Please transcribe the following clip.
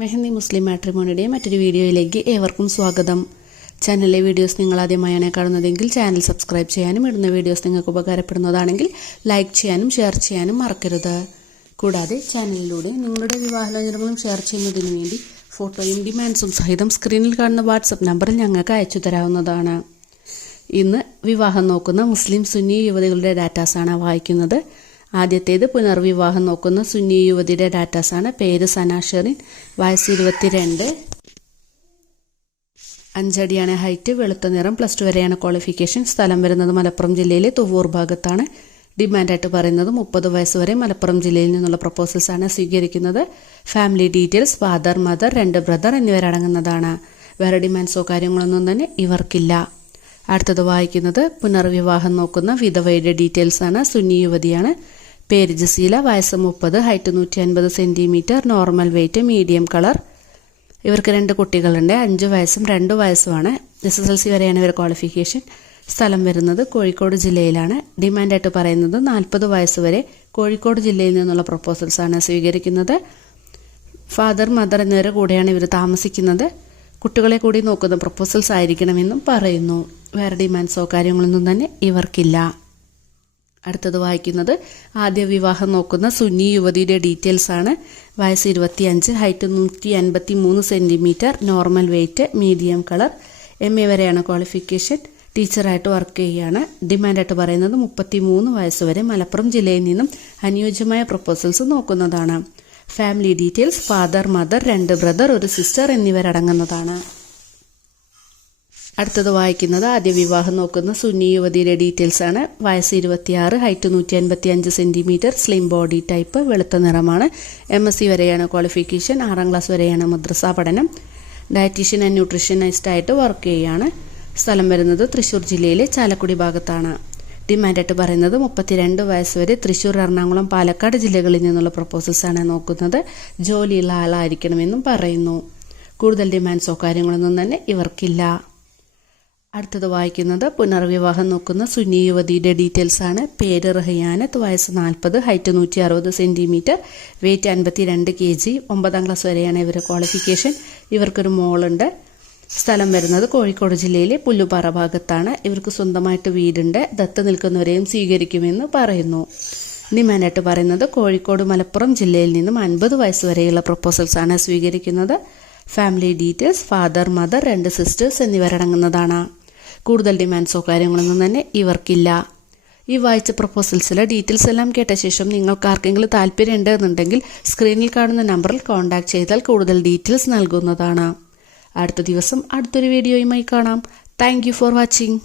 മെഹന്തി മുസ്ലിം മാട്രിമോണിയുടെ മറ്റൊരു വീഡിയോയിലേക്ക് ഏവർക്കും സ്വാഗതം. ചാനലിലെ വീഡിയോസ് നിങ്ങൾ ആദ്യമായാണ് കാണുന്നതെങ്കിൽ ചാനൽ സബ്സ്ക്രൈബ് ചെയ്യാനും ഇടുന്ന വീഡിയോസ് നിങ്ങൾക്ക് ഉപകാരപ്പെടുന്നതാണെങ്കിൽ ലൈക്ക് ചെയ്യാനും ഷെയർ ചെയ്യാനും മറക്കരുത്. കൂടാതെ ചാനലിലൂടെ നിങ്ങളുടെ വിവാഹലോചനകളും ഷെയർ ചെയ്യുന്നതിന് വേണ്ടി ഫോട്ടോയും ഡിമാൻഡ്സും സഹിതം സ്ക്രീനിൽ കാണുന്ന വാട്സപ്പ് നമ്പറിൽ ഞങ്ങൾക്ക് അയച്ചു തരാവുന്നതാണ്. ഇന്ന് വിവാഹം നോക്കുന്ന മുസ്ലിം സുന്നി യുവതികളുടെ ഡാറ്റാസാണ് വായിക്കുന്നത്. ആദ്യത്തേത് പുനർവിവാഹം നോക്കുന്ന സുന്നി യുവതിയുടെ ഡാറ്റാസാണ് പേര് സന വയസ്സ് ഇരുപത്തിരണ്ട്. അഞ്ചടിയാണ് ഹൈറ്റ് വെളുത്ത നിറം പ്ലസ് ടു വരെയാണ് ക്വാളിഫിക്കേഷൻ. സ്ഥലം വരുന്നത് മലപ്പുറം ജില്ലയിലെ തുവൂർ ഭാഗത്താണ്. ഡിമാൻഡായിട്ട് പറയുന്നത് മുപ്പത് വയസ്സ് വരെ മലപ്പുറം ജില്ലയിൽ നിന്നുള്ള പ്രപ്പോസൽസ് ആണ് സ്വീകരിക്കുന്നത്. ഫാമിലി ഡീറ്റെയിൽസ് ഫാദർ മദർ രണ്ട് ബ്രദർ എന്നിവരടങ്ങുന്നതാണ്. വേറെ ഡിമാൻഡ്സോ കാര്യങ്ങളൊന്നും തന്നെ ഇവർക്കില്ല. അടുത്തത് വായിക്കുന്നത് പുനർവിവാഹം നോക്കുന്ന വിധവയുടെ ഡീറ്റെയിൽസ് ആണ്. സുന്നി യുവതിയാണ്. പേര് ജസീല. വയസ്സ് മുപ്പത്. ഹൈറ്റ് നൂറ്റി അൻപത് centimetre normal weight. Medium colour. ഇവർക്ക് രണ്ട് കുട്ടികളുണ്ട്. അഞ്ച് വയസ്സും രണ്ട് വയസ്സുമാണ്. എസ് എസ് എൽ സി വരെയാണ് ഇവർ ക്വാളിഫിക്കേഷൻ സ്ഥലം വരുന്നത് കോഴിക്കോട് ജില്ലയിലാണ്. ഡിമാൻഡായിട്ട് പറയുന്നത് നാൽപ്പത് വയസ്സ് വരെ കോഴിക്കോട് ജില്ലയിൽ നിന്നുള്ള പ്രപ്പോസൽസ് ആണ് സ്വീകരിക്കുന്നത്. ഫാദർ മദർ എന്നിവരുടെ കൂടെയാണ് ഇവർ താമസിക്കുന്നത്. കുട്ടികളെ കൂടി നോക്കുന്ന പ്രപ്പോസൽസ് ആയിരിക്കണമെന്നും പറയുന്നു. വേറെ ഡിമാൻഡ്സോ കാര്യങ്ങളൊന്നും തന്നെ ഇവർക്കില്ല. അടുത്തത് വായിക്കുന്നത് ആദ്യ വിവാഹം നോക്കുന്ന സുന്നി യുവതിയുടെ ഡീറ്റെയിൽസ് ആണ്. വയസ്സ് ഇരുപത്തിയഞ്ച് ഹൈറ്റ് നൂറ്റി അൻപത്തി മൂന്ന് centimetre normal weight medium colour. M A വരെയാണ് ക്വാളിഫിക്കേഷൻ. ടീച്ചറായിട്ട് വർക്ക് ചെയ്യുകയാണ്. ഡിമാൻഡായിട്ട് പറയുന്നത് മുപ്പത്തി മൂന്ന് വയസ്സ് വരെ മലപ്പുറം ജില്ലയിൽ നിന്നും അനുയോജ്യമായ പ്രപ്പോസൽസ് നോക്കുന്നതാണ്. ഫാമിലി ഡീറ്റെയിൽസ് ഫാദർ മദർ രണ്ട് ബ്രദർ ഒരു സിസ്റ്റർ എന്നിവരടങ്ങുന്നതാണ്. അടുത്തത് വായിക്കുന്നത് ആദ്യ വിവാഹം നോക്കുന്ന സുന്നി യുവതിയുടെ ഡീറ്റെയിൽസ് ആണ്. വയസ്സ് ഇരുപത്തിയാറ് ഹൈറ്റ് നൂറ്റി അൻപത്തി അഞ്ച് സെന്റിമീറ്റർ സ്ലിം ബോഡി ടൈപ്പ് വെളുത്ത നിറമാണ്. എം എസ് സി വരെയാണ് ക്വാളിഫിക്കേഷൻ. ആറാം ക്ലാസ് വരെയാണ് മദ്രസ പഠനം. ഡയറ്റീഷ്യൻ ആൻഡ് ന്യൂട്രീഷനിസ്റ്റ് ആയിട്ട് വർക്ക് ചെയ്യുകയാണ് സ്ഥലം വരുന്നത് തൃശ്ശൂർ ജില്ലയിലെ ചാലക്കുടി ഭാഗത്താണ്. ഡിമാൻഡായിട്ട് പറയുന്നത് മുപ്പത്തിരണ്ട് വയസ്സ് വരെ തൃശ്ശൂർ എറണാകുളം പാലക്കാട് ജില്ലകളിൽ നിന്നുള്ള പ്രപ്പോസൽസ് ആണ് നോക്കുന്നത്. ജോലിയുള്ള ആളായിരിക്കണമെന്നും പറയുന്നു. കൂടുതൽ ഡിമാൻഡ്സോ കാര്യങ്ങളൊന്നും തന്നെ ഇവർക്കില്ല. അടുത്തത് വായിക്കുന്നത് പുനർവിവാഹം നോക്കുന്ന സുന്നി യുവതിയുടെ ഡീറ്റെയിൽസ് ആണ്. പേര് റഹിയാനത്ത് വയസ്സ് നാൽപ്പത് ഹൈറ്റ് നൂറ്റി അറുപത് സെന്റിമീറ്റർ വെയിറ്റ് അൻപത്തി രണ്ട് കെ ജി ഒമ്പതാം ക്ലാസ് വരെയാണ് ഇവരുടെ ക്വാളിഫിക്കേഷൻ ഇവർക്കൊരു മോളുണ്ട്. സ്ഥലം വരുന്നത് കോഴിക്കോട് ജില്ലയിലെ പുല്ലുപാറ ഭാഗത്താണ്. ഇവർക്ക് സ്വന്തമായിട്ട് വീടുണ്ട്. ദത്ത് നിൽക്കുന്നവരെയും സ്വീകരിക്കുമെന്ന് പറയുന്നു. നിമാനായിട്ട് പറയുന്നത് കോഴിക്കോട് മലപ്പുറം ജില്ലയിൽ നിന്നും അൻപത് വയസ്സ് വരെയുള്ള പ്രപ്പോസൽസ് ആണ് സ്വീകരിക്കുന്നത്. ഫാമിലി ഡീറ്റെയിൽസ് ഫാദർ മദർ രണ്ട് സിസ്റ്റേഴ്സ് എന്നിവരടങ്ങുന്നതാണ്. കൂടുതൽ ഡിമാൻഡ്സോ കാര്യങ്ങളൊന്നും തന്നെ ഇവർക്കില്ല. ഈ വായിച്ച പ്രപ്പോസൽസിലെ ഡീറ്റെയിൽസ് എല്ലാം കേട്ട ശേഷം നിങ്ങൾക്ക് ആർക്കെങ്കിലും താല്പര്യം എന്നുണ്ടെങ്കിൽ സ്ക്രീനിൽ കാണുന്ന നമ്പറിൽ കോൺടാക്ട് ചെയ്താൽ കൂടുതൽ ഡീറ്റെയിൽസ് നൽകുന്നതാണ്. അടുത്ത ദിവസം അടുത്തൊരു വീഡിയോയുമായി കാണാം. Thank for watching